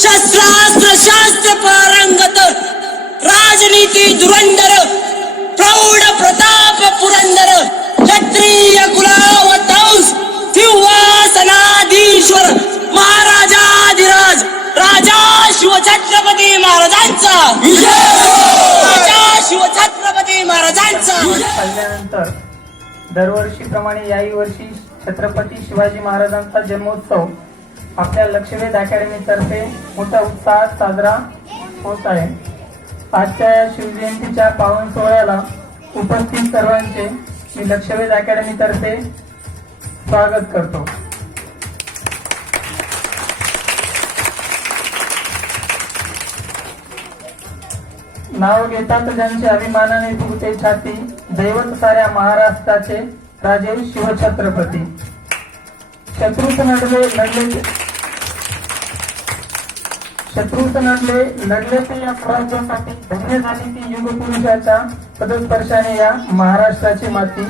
शस्त्रास्त्र शास्त्र पारंगत राजनीती धुरंधर प्रौढ प्रताप पुरंदर क्षत्रिय कुलावतंस सिंहासनाधीश्वर महाराजाधिराज राजा शिवछत्रपती महाराजांचा राजा शिवछत्रपती महाराजांचा. कल्यानंतर दरवर्षीप्रमाणे याही वर्षी छत्रपती शिवाजी महाराजांचा जन्मोत्सव आपल्या लक्षवेध अकॅडमी तर्फे मोठ्या उत्साहात साजरा होत आहे. आजच्या या शिवजयंतीच्या पावन सोहळ्याला उपस्थित सर्वांचे मी लक्षवेध अकॅडमी तर्फे स्वागत करतो. नाव घेतात ज्यांचे अभिमानाने फुगते छाती दैवत साऱ्या महाराष्ट्राचे राजे शिवछत्रपती. शत्रूत लढले ते या स्वराज्यासाठी धन्य झाली ती युगपुरुषाच्या पदस्पर्शाने या महाराष्ट्राची माती.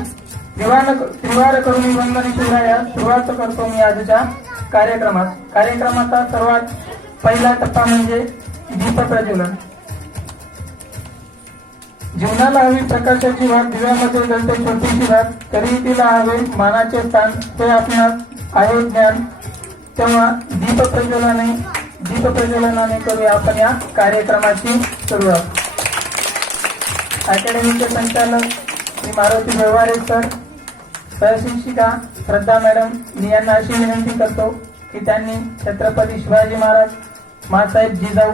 त्रिवार करून वंदन शिवराया सुरुवात करतो मी आजच्या कार्यक्रमाचा सर्वात पहिला टप्पा म्हणजे दीप प्रज्वलन. जीवनाला हवी प्रकाशाची वाट दिव्यामध्ये जळते छोटीशी रात तरी तिला हवे मानाचे स्थान ते आपणास आहे ज्ञान. तेव्हा दीप प्रज्वलनाने करूया आपण या कार्यक्रमाची सुरुवात. अकॅडमीचे संचालक श्री मारुती व्यवहारे सर, सहशिक्षिका श्रद्धा मॅडम, मी यांना अशी विनंती करतो की त्यांनी छत्रपती शिवाजी महाराज मासाहेब जिजाऊ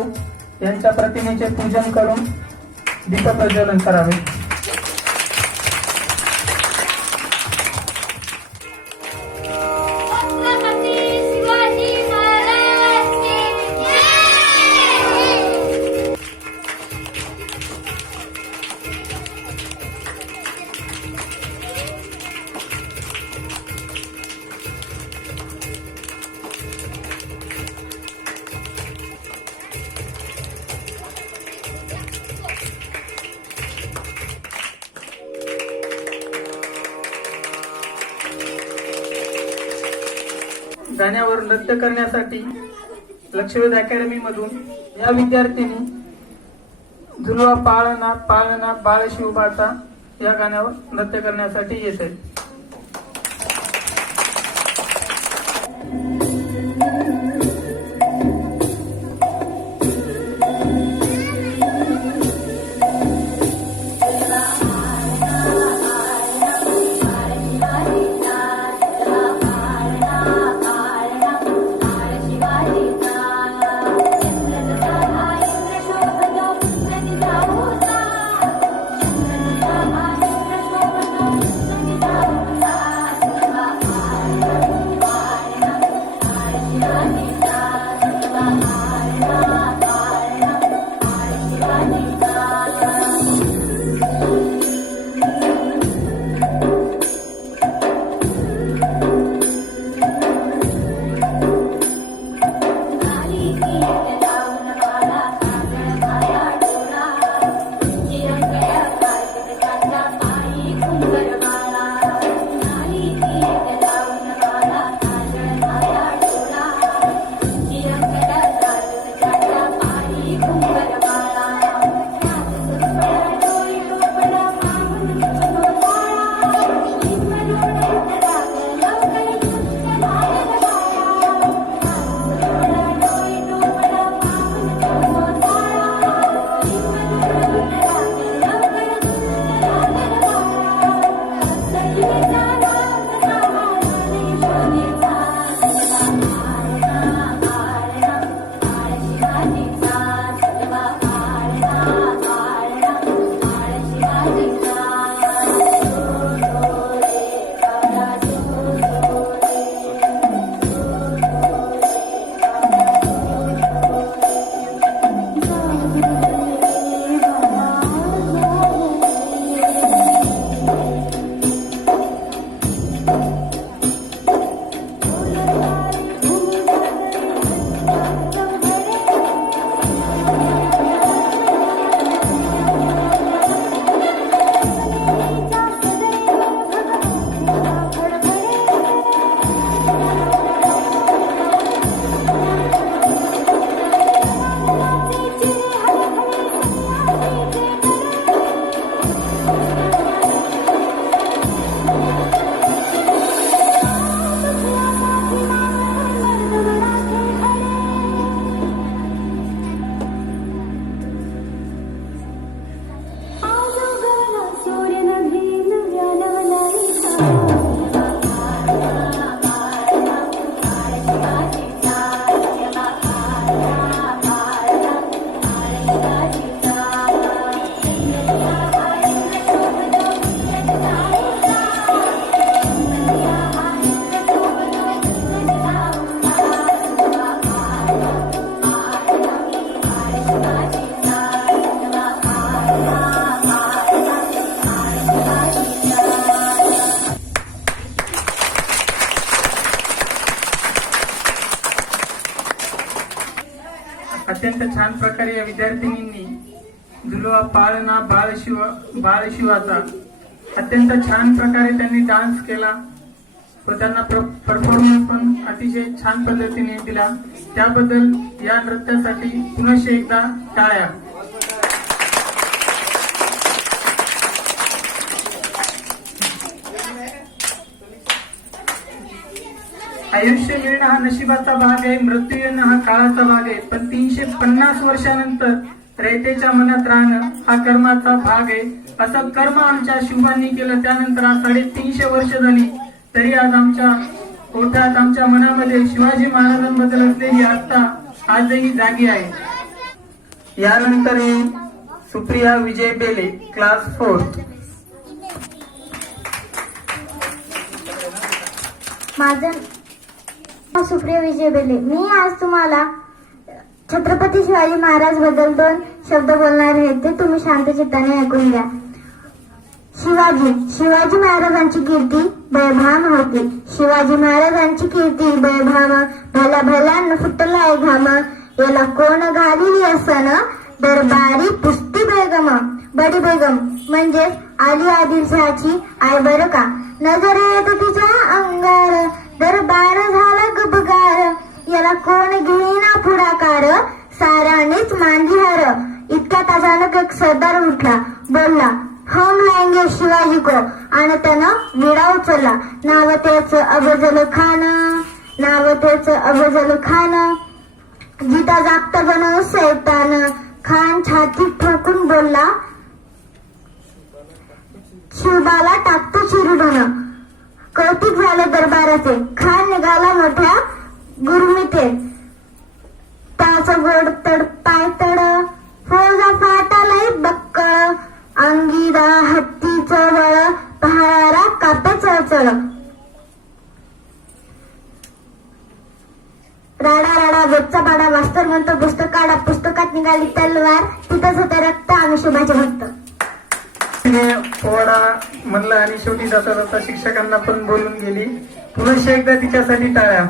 यांच्या प्रतिमेचे पूजन करून दीप प्रज्वलन करावे. गाण्यावर नृत्य करण्यासाठी लक्षवेध अकॅडमी मधून या विद्यार्थिनी झुलवा पाळणा पाळणा बाळ शिवबाचा या गाण्यावर नृत्य करण्यासाठी येत आहेत. अत्यंत छान प्रकारे या विद्यार्थिनींनी झुलवा पाळणा बाळशिवाचा अत्यंत छान प्रकारे त्यांनी डान्स केला व त्यांना परफॉर्मन्स पण अतिशय छान पद्धतीने दिला. त्याबद्दल या नृत्यासाठी पुनश्च एकदा टाळ्या. आयुष्य मिळणं हा नशिबाचा भाग आहे, मृत्यू येणं हा काळाचा भाग आहे, पण 350 वर्षानंतर रयतेच्या मनात राहणं हा कर्माचा भाग आहे. असं कर्म आमच्या शिवांनी केलं. त्यानंतर आज 350 वर्ष झाली तरी आज आमच्या ओठात आमच्या मनामध्ये शिवाजी महाराजांबद्दल असलेली आस्था आजही जागी आहे. यानंतर सुप्रिया विजय बेले, क्लास 4. माझं नाव सुप्रिया विजय बेले. मी आज तुम्हाला छत्रपती शिवाजी महाराज बद्दल 2 शब्द बोलणार आहे. ते तुम्ही शांत चित्ताने ऐकून घ्या. शिवाजी महाराजांची कीर्ती भयभाम होती. शिवाजी महाराजांची कीर्ती भयभाम भला भल्यान फुटलाय घाम. याला कोण घालीली असन दरबारी पुस्ती बेगम. बडी बेगम म्हणजेच आली आदिलशाची आई बरं का. नजर येत तिच्या अंगार दरबार झाला गबगार. याला कोण घेईना पुढाकार सारानेच मांडी हार. इतक्यात अचानक एक सरदार उठला, बोलला, हम लाएंगे शिवाजी को. आणि त्यानं विडा उचलला. नाव त्याचं अफजल खान. नाव त्याचं अफजल खान. जिता जागता बनव सैतान. खान छाती ठोकून बोलला, शिवबाला टाकतो चिरडून. कौतुक झाले दरबाराचे. खान निघाला मोठ्या गुरमीते. त्याचं गोड तड पाय तड. फौजा फाटालाय बक्कळ. अंगीरा हत्तीचं वळ. पहारा कापे चळचळ. राडा राडा वेबचा पाडा. मास्तर म्हणतो पुस्तक काढा. पुस्तकात निघाली तलवार. तिथंच होतं रक्त. आम्ही शुभाचे भक्त. पोवाडा म्हणला आणि शेवटी जाता जाता शिक्षकांना पण बोलून गेली. पुनश्च एकदा तिच्यासाठी टाळ्या.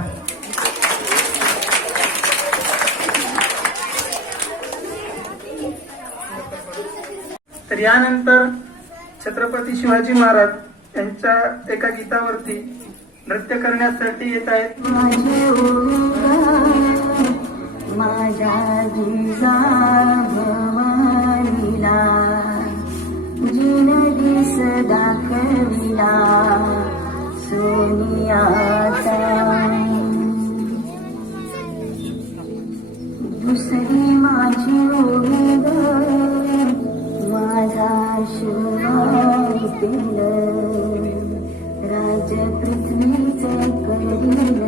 तर यानंतर छत्रपती शिवाजी महाराज यांच्या एका गीतावरती नृत्य करण्यासाठी येत आहेत. माझ्या भवानीला जिन दिस दाखविला सोनियाचा. दुसरी माझी ओळख माझा शिवाईल राज पृथ्वीचे करील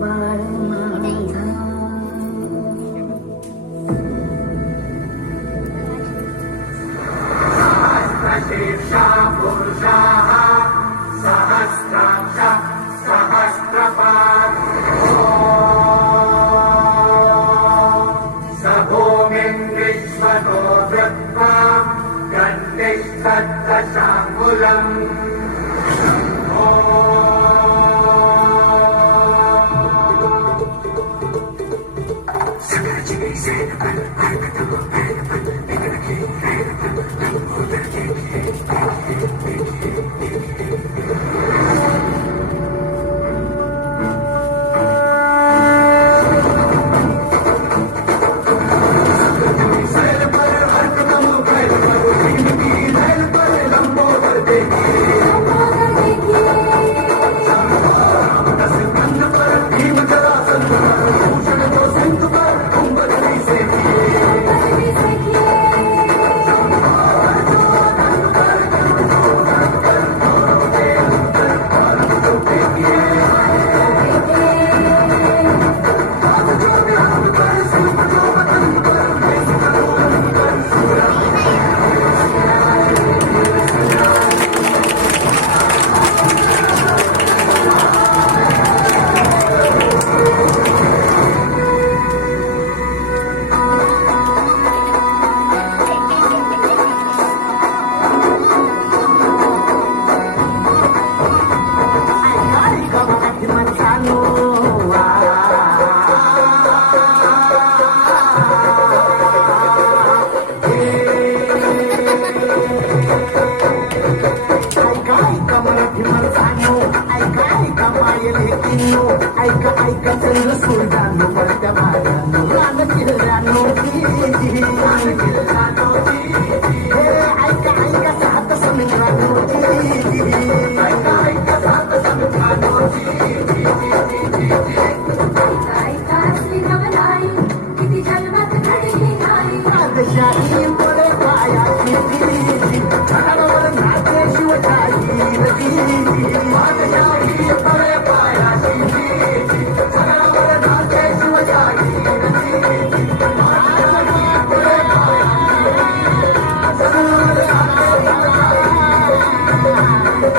बाळ माझा. ऐका श्री नवलाई किती जन्मात घडली नाही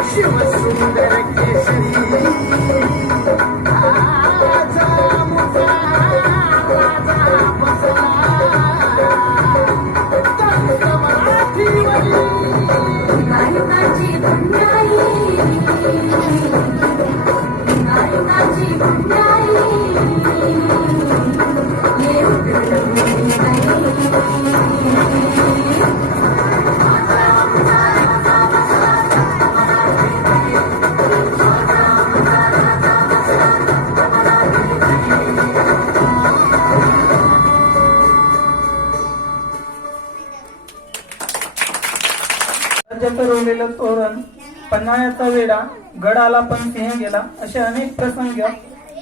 शिवसुंदर केशरी नायकाची गुंडाई नायकाची गुंडाई येऊ राज्याचं रोवलेलं तोरण, पन्हाळ्याचा वेढा, गड आला पण सिंह गेला, असे अनेक प्रसंग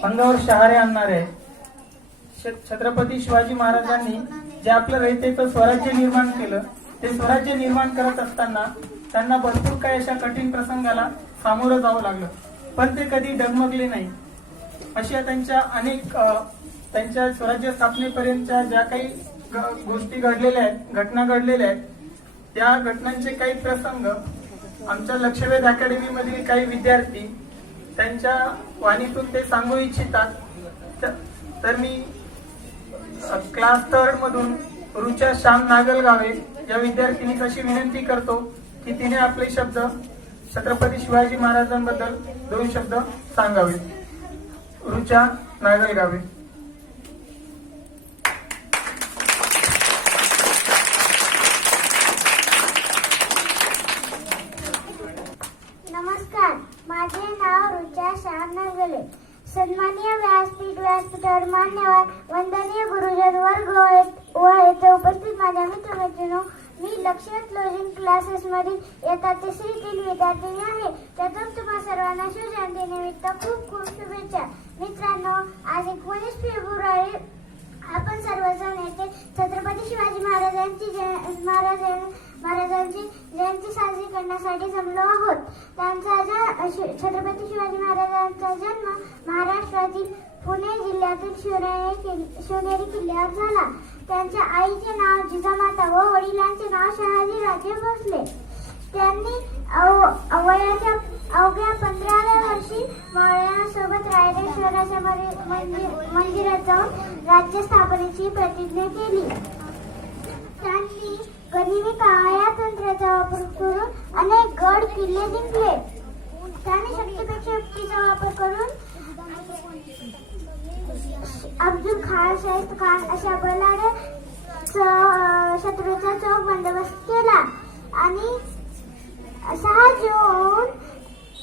अंगावर शहारे आणणारे आहेत. छत्रपती शिवाजी महाराजांनी जे आपलं रयतेचं स्वराज्य निर्माण केलं, ते स्वराज्य निर्माण करत असताना त्यांना भरपूर काही अशा कठीण प्रसंगाला सामोरं जावं लागलं, पण ते कधी डगमगले नाही. अशा त्यांच्या अनेक त्यांच्या स्वराज्य स्थापनेपर्यंतच्या ज्या काही गोष्टी घडलेल्या आहेत, घटना घडलेल्या आहेत, त्या घटनांचे काही प्रसंग आमच्या लक्षवेध अकॅडमी मधील काही विद्यार्थी त्यांच्या वाणीतून ते सांगू इच्छितात. तर मी क्लास 3 मधून रुचा श्याम नागलगावे या विद्यार्थिनीस अशी विनंती करतो की तिने आपले शब्द छत्रपती शिवाजी महाराजांबद्दल 2 शब्द सांगावे. रुचा नागलगावे. नमस्कार, माझे नाव रुचा श्याम नागले. सन्माननीय व्यासपीठावर मान्यवर वंदनीय गुरुजन वर्ग व येथे उपस्थित माझ्या मित्रमैत्रिणींनो, मी लक्षवेध क्लोजिंग क्लासेस मधील इयत्ता 3तील विद्यार्थिनी आहे. त्यातून तुम्हा सर्वांना शिवजयंतीनिमित्त खूप खूप शुभेच्छा. मित्रांनो, आज 19 फेब्रुवारी आपण सर्वजण येथे छत्रपती शिवाजी महाराजांची जयंती साजरी करण्यासाठी जमलो आहोत. छत्रपती शिवाजी महाराजांचा जन्म महाराष्ट्रातील पुणे जिल्ह्यातील शिवनेरी किल्ल्यावर झाला. त्यांच्या आईचे नाव जिजामाता व वडिलांचे नाव शहाजी राजे भोसले. त्यांनी वयाच्या अवघ्या 15व्या वर्षी मावळ्यांसोबत रायगड शहराच्या मंदिरात जाऊन राज्य स्थापनेची प्रतिज्ञा केली. त्यांनी गनिमी काळ्या तंत्राचा वापर करून अनेक गड किल्ले जिंकले. त्यांनी शक्तीपेक्षा युक्तीचा वापर करून अब्दुल खान, शाहिद खान अशा बलाढ्य शत्रूचा चोख बंदोबस्त केला आणि 6 जून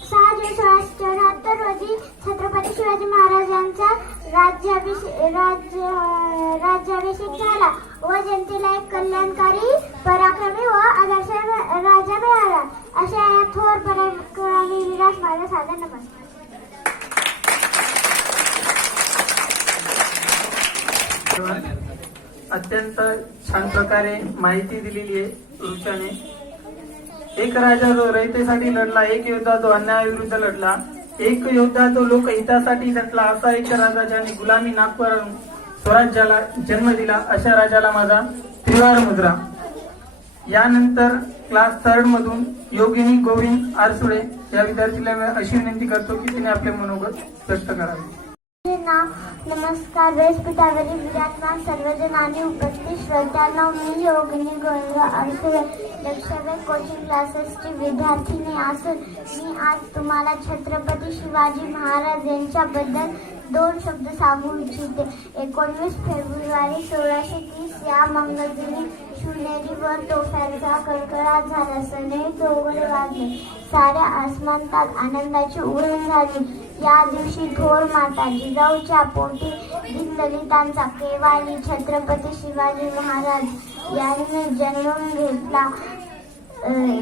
1674 रोजी छत्रपती शिवाजी महाराजांचा राज्याभिषेक झाला व जनतेला एक कल्याणकारी, पराक्रमी व आदर्श राजा मिळाला. अशा या थोर पराक्रमी वीरास माझा सादर नमस्कार. अत्यंत छान प्रकारे माहिती दिलेली आहे रुचाने. एक राजा जो रयतेसाठी लढला, एक योद्धा तो अन्यायाविरुद्ध लढला, एक योद्धा तो लोकहितासाठी झटला, असा एक राजा ज्याने गुलामी नाकारून स्वराज्याला जन्म दिला, अशा राजाला माझा त्रिवार मुद्रा. यानंतर क्लास 3 मधून योगिनी गोविंद आरसुळे या विद्यार्थीला मी अशी विनंती करतो की तिने आपले मनोगत व्यक्त करावे. नमस्कार, व्यासपीठावरील विराजमान सर्वजण आणि उपस्थित श्रोत्यांना, मी योगिनी गोविंद आरसुळे लक्षवेध कोचिंग क्लासेसची विद्यार्थिनी असून मी आज तुम्हाला छत्रपती शिवाजी महाराज यांच्याबद्दल 2 शब्द सांगू इच्छिते. 19 फेब्रुवारी 1630 या मंगळदिनी शिवनेरीवर तोफ्यांचा कडकडाट झाला. सनई चौघडे वाजले, साऱ्या आसमानात आनंदाची उधळण झाली. या दिवशी थोर माता जिजाऊच्या पोटी दीनदलितांचा केवाली छत्रपती शिवाजी महाराज यांनी जन्म घेतला.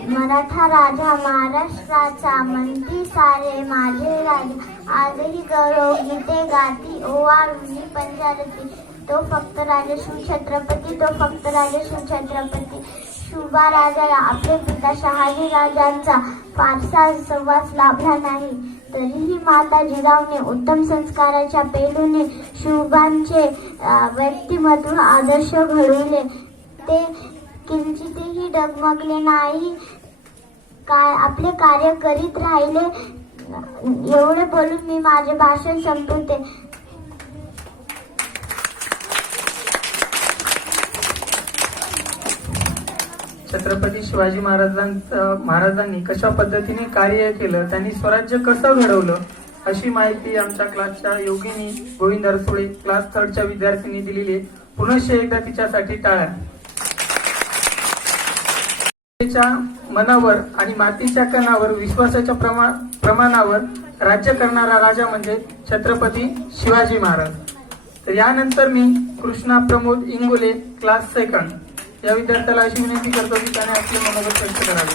मराठा राजा महाराष्ट्राचा म्हणती सारे माझे राजा, आजही गौरव गीते गाती ओवाळून पंचारती. तो फक्त राजा शिवछत्रपती, तो फक्त राजा शिवछत्रपती. शुभा राजाला आपले पिता शहाजी राजांचा फारसा सहवास लाभला नाही, तरीही माता जिजाऊने उत्तम संस्काराच्या पेलूने शुभांचे व्यक्तिमत्व आदर्श घडवले. ते किंचितही डगमगले नाही, आपले कार्य करीत राहिले. एवढे बोलून मी माझे भाषण संपवते. छत्रपती शिवाजी महाराजांनी कशा पद्धतीने कार्य केलं, त्यांनी स्वराज्य कसं घडवलं, अशी माहिती आमच्या क्लासच्या योगिनी गोविंद अरसुळे क्लास 3 च्या विद्यार्थिनी दिलेली आहे. पुनश्च एकदा तिच्यासाठी टाळ्या. मनावर आणि मातीच्या कणावर विश्वासाच्या प्रमाणावर राज्य करणारा राजा म्हणजे छत्रपती शिवाजी महाराज. तर यानंतर मी कृष्णा प्रमोद इंगोले क्लास 2 या विद्यार्थ्याला अशी विनंती करतो की त्याने आपले मनोगत व्यक्त करावे.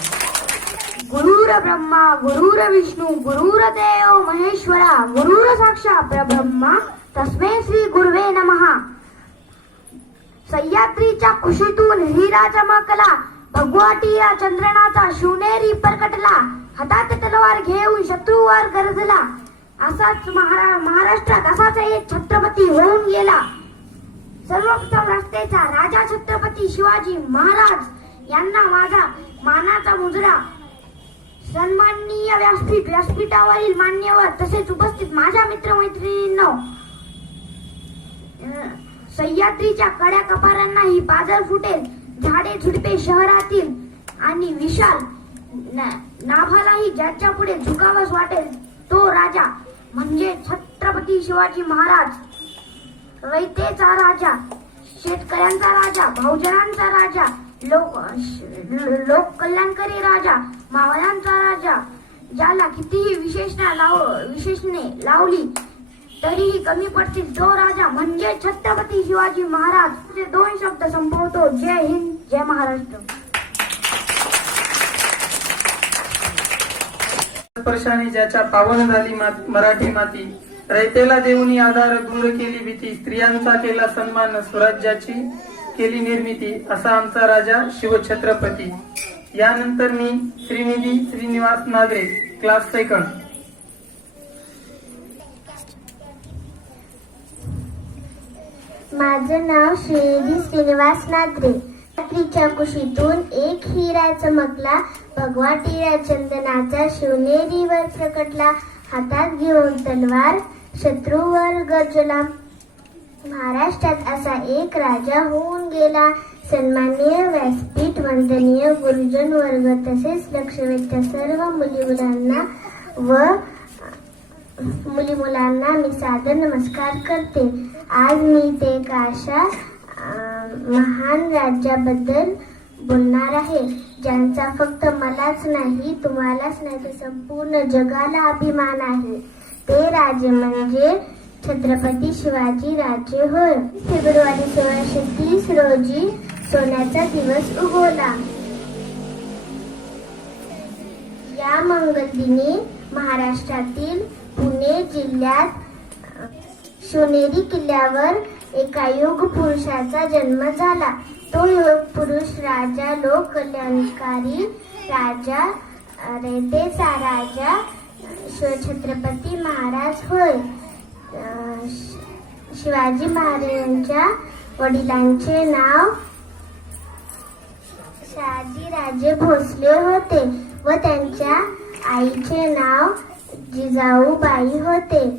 गुरुर ब्रह्मा गुरुर विष्णू गुरुर्देव महेश्वरा गुरुर साक्षात परब्रह्मा तस्मै श्री गुरुवे नमः. सह्याद्रीच्या कुशीतून हिरा चमकला, भगवाटी या चंद्रनाचा शिवनेरी परकटला, हातात तलवार घेऊन शत्रूवर गरजला. असाच महाराष्ट्रात असाच एक छत्रपती होऊन गेला. सर्वप्रथम रस्त्याचा राजा छत्रपती शिवाजी महाराज यांना माझा मानाचा मुजरा. सन्माननीय व्यासपीठावरील मान्यवर तसेच उपस्थित माझ्या मित्रमैत्रिणींनो, सह्याद्रीच्या कड्या कपारांनाही पाजर फुटेल, झाडे झुडपे शहरातील आणि विशाल नाभालाही ज्याच्या पुढे झुकावंच वाटेल तो राजा म्हणजे छत्रपती शिवाजी महाराज. रयतेचा राजा, शेतकऱ्यांचा राजा, बहुजनांचा राजा, लोक कल्याणकारी राजा, मावळ्यांचा राजा, ज्याला कितीही विशेषणे लावली तरीही कमी पडतील तो राजा म्हणजे छत्रपती शिवाजी महाराज. ते 2 शब्द संपवतो. जय हिंद, जय महाराष्ट्र. स्पर्शाने ज्याच्या पावन झाली मराठी माती, रयतेला देऊनी आधार दूर केली भीती, स्त्रियांचा केला सन्मान, स्वराज्याची केली निर्मिती, असा आमचा राजा शिवछत्रपती. यानंतर मी श्रीनिधी श्रीनिवास नागरे क्लास 2. माझं नाव श्रीनिधी श्रीनिवास नागरे. रात्रीच्या कुशीतून एक हिरा चमकला, भगवा टिळा चंदनाचा शिवनेरीवर प्रकटला, हातात घेऊन तलवार शत्रूवर गर्जला. महाराष्ट्रात असा एक राजा होऊन गेला. सन्माननीय व्यासपीठ, वंदनीय गुरुजन वर्ग तसेच लक्षवेधच्या सर्व मुली मुलांना मी सादर नमस्कार करते. आज मी ते एका अशा महान राज्याबद्दल बोलणार आहे ज्यांचा फक्त मलाच नाही, तुम्हालाच नाही, तर संपूर्ण जगाला अभिमान आहे. ते राजे म्हणजे छत्रपती शिवाजी राजे होय. फेब्रुवारी 1630 रोजी सोन्याचा दिवस उगवला. या मंगलदिनी महाराष्ट्रातील पुणे जिल्ह्यात शिवनेरी किल्ल्यावर एका योग पुरुषाचा जन्म झाला. तो योग पुरुष राजा, लोक कल्याणकारी राजा, रयतेचा राजा शिवछत्रपती महाराज होय. शिवाजी महाराजांच्या वडिलांचे नाव शहाजीराजे भोसले होते व त्यांच्या आईचे नाव जिजाऊबाई होते.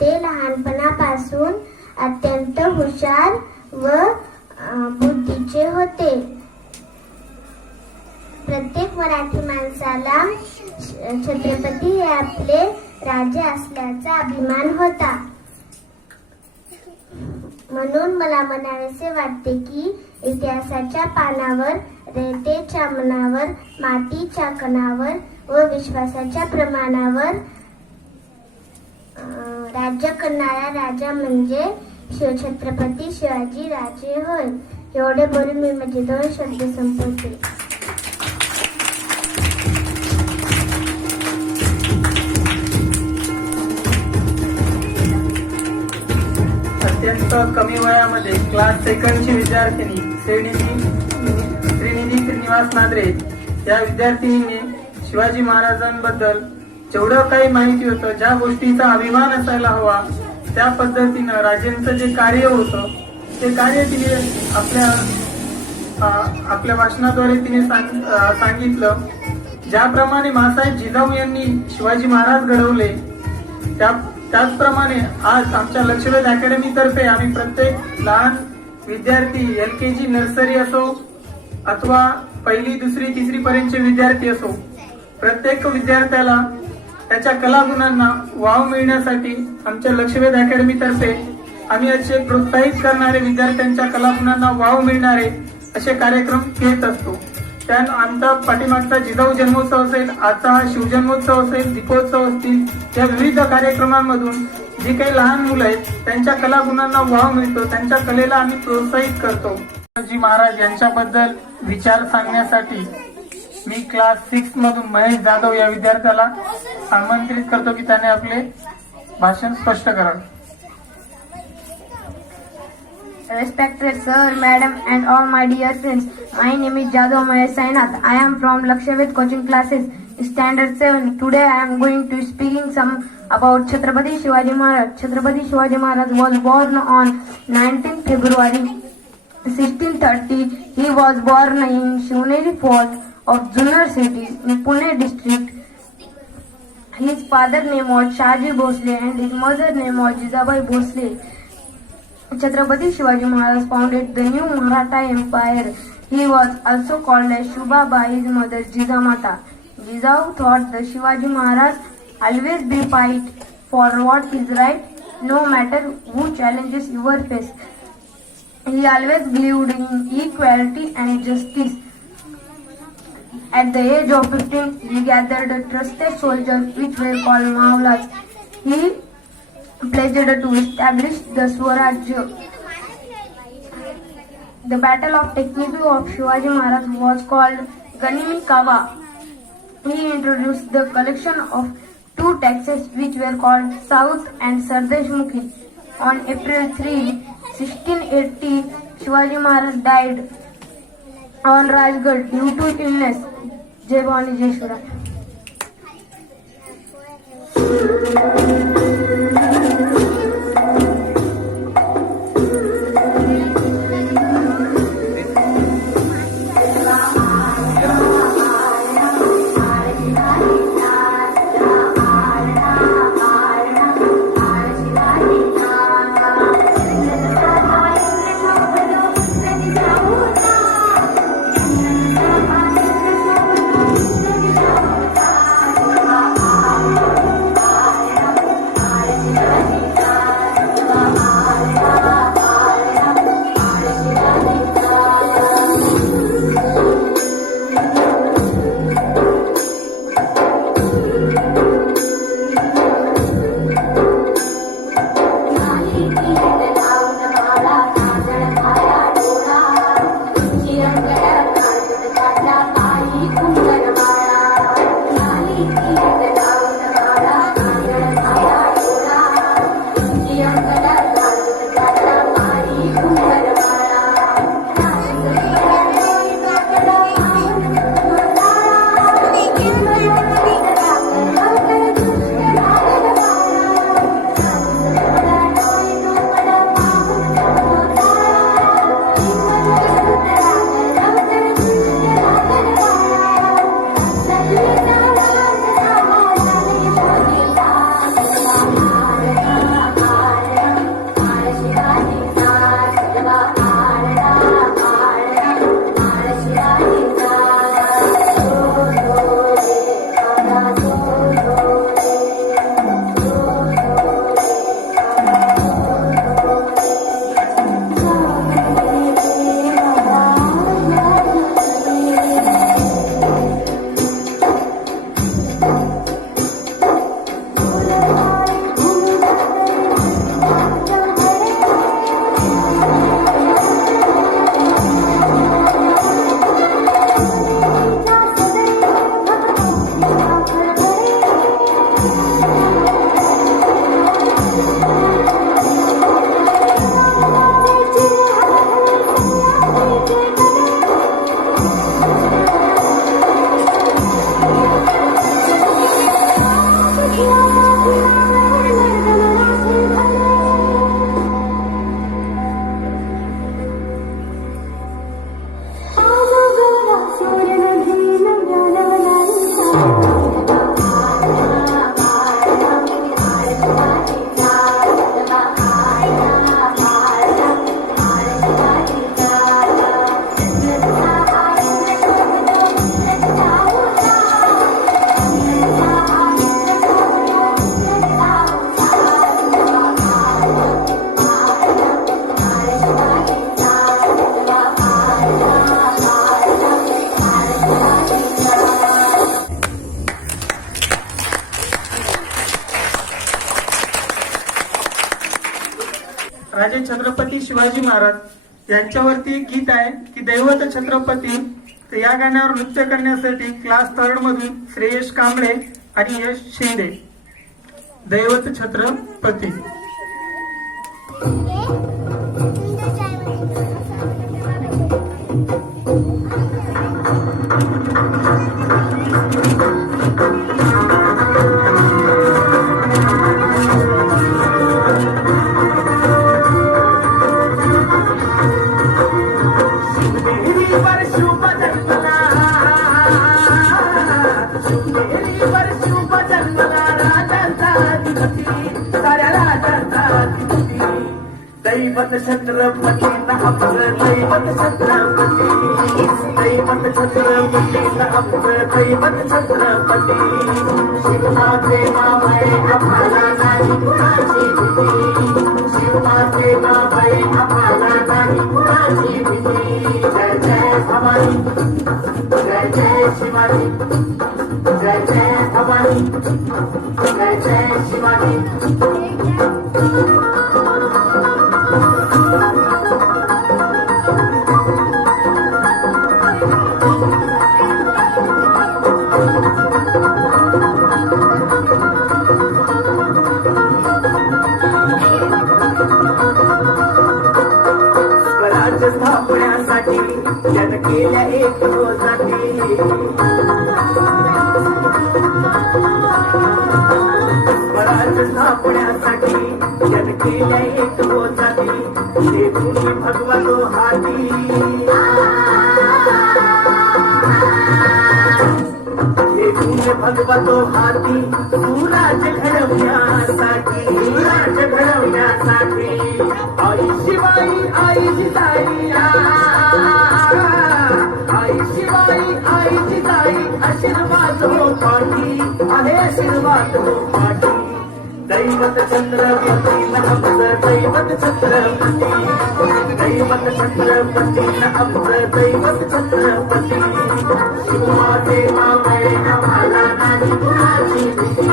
ते लहानपणापासून अत्यंत हुशार व बुद्धीचे होते. प्रत्येक मराठी माणसाला छत्रपती हे आपले राजे असल्याचा अभिमान होता. म्हणून मला म्हणावेसे वाटते की इतिहासाच्या पानावर, रयतेच्या मनावर, मातीच्या कणावर व विश्वासाच्या प्रमाणावर राज्य करणारा राजा म्हणजे शिवछत्रपती शिवाजी राजे होय. एवढे बोलून मी माझे 2 शब्द संपवते. अत्यंत कमी वयामध्ये क्लास सेकंडची विद्यार्थिनी श्रीनिधी श्रीनिवास नादरे या विद्यार्थिनीने शिवाजी महाराजांबद्दल जेवढं काही माहिती होतं, ज्या गोष्टीचा अभिमान असायला हवा त्या पद्धतीनं राजेंचं जे कार्य होतं ते कार्य तिने आपल्या भाषणाद्वारे तिने सांगितलं. ज्याप्रमाणे मासाहेब जिजाऊ यांनी शिवाजी महाराज घडवले त्याचप्रमाणे आज आमच्या लक्षवेध अकॅडमी तर्फे आम्ही प्रत्येक लहान विद्यार्थी LKG नर्सरी असो अथवा 1ली, 2री, 3री पर्यंतचे विद्यार्थी असो, प्रत्येक विद्यार्थ्याला त्याच्या कलागुणांना वाव मिळण्यासाठी आमच्या लक्षवेध अकॅडमी तर्फे आम्ही असे प्रोत्साहित करणारे, विद्यार्थ्यांच्या कलागुणांना वाव मिळणारे असे कार्यक्रम घेत असतो. त्यात आमचा पाठीमागचा जिजाऊ जन्मोत्सव असेल, आजचा हा शिवजन्मोत्सव असेल, दीपोत्सव असतील, या विविध कार्यक्रमांमधून जी काही लहान मुलं आहेत त्यांच्या कलागुणांना वाव मिळतो, त्यांच्या कलेला आम्ही प्रोत्साहित करतो. शिवाजी महाराज यांच्याबद्दल विचार सांगण्यासाठी मी क्लास 6 मधून महेश जाधव या विद्यार्थ्याला आमंत्रित करतो की त्याने आपले भाषण स्पष्ट करावे. Respected sir, madam and all my dear friends, my name is Jadhav Mahesh Sainath. I am from Lakshavet coaching classes, standard 7. Today I am going to speaking some about Chhatrapati Shivaji Maharaj. Chhatrapati Shivaji Maharaj was born on 19th February 1630. He was born in Shivneri Fort of Junar city in Pune district. His father name was Shaji Bhosle and his mother name was Jizabai Bhosle. Chhatrapati Shivaji Maharaj founded the new Maratha Empire. He was also called as Shubha by his mother Jijamata. Jijau thought the Shivaji Maharaj always be fight for what is right, no matter who challenges your face. He always believed in equality and justice. At the age of 15, he gathered trusted soldiers which were called Maulas. He pledged to establish the Swarajya. The battle of Teknidu of Shivaji Maharaj was called Ganimi Kawa. He introduced the collection of 2 taxes which were called South and Sardeshmukhi. On April 3, 1680, Shivaji Maharaj died on Rajgarh due to illness. Jai Bhavani Jai Shivrai. राजे छत्रपती शिवाजी महाराज यांच्यावरती एक गीत आहे की दैवत छत्रपती. तर या गाण्यावर नृत्य करण्यासाठी क्लास 3 मधून श्रेयश कांबळे आणि यश शिंदे. दैवत छत्रपती. शिवनेरीवर शुभ जन्मला, शिवनेरीवर शुभ जन्मला राजांचा अधिपती, साऱ्या राजांचा अधिपती. दैवत छत्रपती आपलं दैवत छत्रपती, दैवत छत्रपती आपलं दैवत छत्रपती. शिवमाते मावळे आम्हाला नाही कुणाची भीती, शिवमाते मावळे आम्हाला नाही कुणाची भीती. जय जय भवानी, जय जय शिवाजी, जय जय भवानी, जय जय शिवाजी. स्वराज्य स्थापण्यासाठी जन केल्या एक रोजाती, स्वराज्य स्थापण्यासाठी जन केल्या एक रोजाती. हे तुम्ही भगवतो हाती, हे तुम्ही भगवतो हाती. सुराज्य घडवण्यासाठी, सुराज्य घडवण्यासाठी. आई शिवाई आई जिजाई, आई शिवाई आई जिजाई. आशीर्वाद हो पाठी, आहे आशीर्वाद हो पाठी. दैवत छत्रपती आमचं दैवत छत्रपती, दैवत छत्रपती आमचं दैवत छत्रपती. शिवमाते मावळे आम्हाला नाही कुणाची भीती,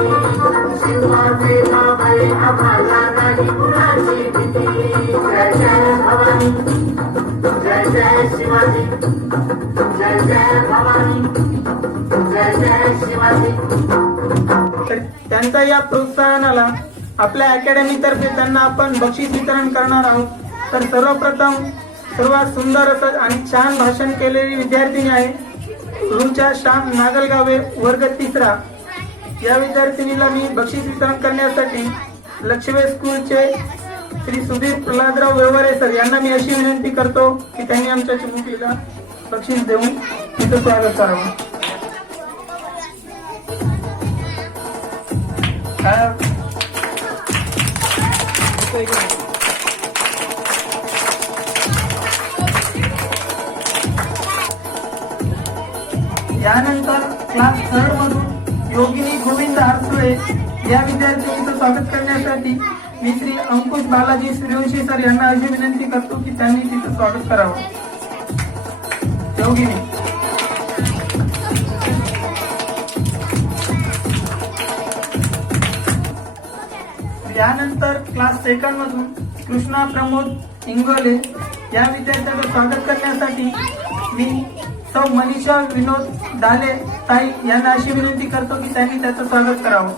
शिवमाते मावळे आम्हाला नाही कुणाची भीती. जय जय भवानी, जय जय शिवाजी, जय जय भवानी, जय जय शिवाजी. तर त्यांच्या या प्रोत्साहनाला आपल्या अकॅडमी तर्फे त्यांना आपण बक्षीस वितरण करणार आहोत. तर सर्वप्रथम सर्वात सुंदर असं आणि छान भाषण केलेली विद्यार्थिनी आहे रुचा श्याम नागलगावे, वर्ग 3. या विद्यार्थिनीला मी बक्षीस वितरण करण्यासाठी लक्ष्मी स्कूलचे श्री सुधीर प्रल्हादराव व्यवहारे सर यांना मी अशी विनंती करतो की त्यांनी आमच्या चिमुकलीला बक्षीस देऊन तिचं स्वागत करावं. यानंतर क्लास 3 मधून योगिनी गोविंद आरसुळे या विद्यार्थिनीचं स्वागत करण्यासाठी मी श्री अंकुश बालाजी सूर्यवंशी सर यांना अशी विनंती करतो की त्यांनी तिचं स्वागत करावं. योगिनी. यानंतर क्लास 2 मधून कृष्णा प्रमोद इंगोले या विद्यार्थ्याचं स्वागत करण्यासाठी मी सौ मनीषा विनोद डाले ताई यांना अशी विनंती करतो की त्यांनी त्याचं स्वागत करावं.